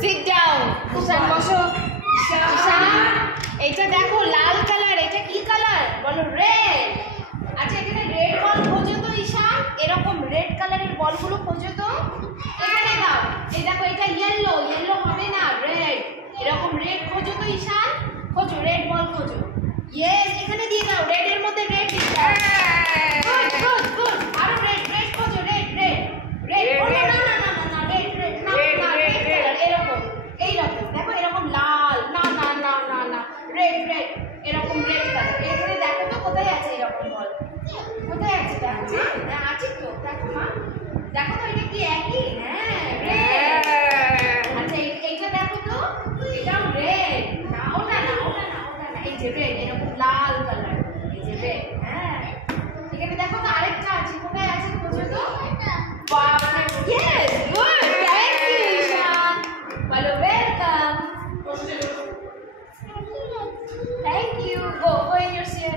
Sit down. ঈশান বসো। ঈশান এটা দেখো লাল কালার, এটা কি কালার বলো? রেড। আচ্ছা এখানে রেড বল খোঁজো তো ঈশান, এরকম রেড কালারের বলগুলো খোঁজো তো। এখানে দাও। এই দেখো এটা ইয়েলো, ইয়েলো হবে না, রেড। এরকম রেড খোঁজো তো ঈশান, খোঁজো রেড বল খোঁজো। ইয়েস, এখানে দিয়ে দাও, রেড এর মধ্যে রেড দিয়ে দাও। Good good good. আরো রেড, রেড খোঁজো, রেড রেড রেড। ও না না না না না, রেড রেড না না, রেড কালার এরকম, এইরকম দেখো, এরকম লাল, না না না না না, রেড রেড, এরকম রেড কালার। এখানে দেখো তো কোথায় আছে এরকম বল, কোথায় আছে দেখো। হ্যাঁ আছে তো, দেখো মা, দেখো তো এটা কি একই? হ্যাঁ রেড। আচ্ছা এইটা দেখো তো, এটাও রেড। না ওটা না, ওটা না, ওটা না, এই যে রেড, এরকম লাল কালার, এই যে রেড। হ্যাঁ এখানে দেখো তো আরেকটা আছে, কোথায় আছে খোঁজো তো। বাবা, yes good, thank you Ishan. বলো welcome. Thank you, go go in your seat.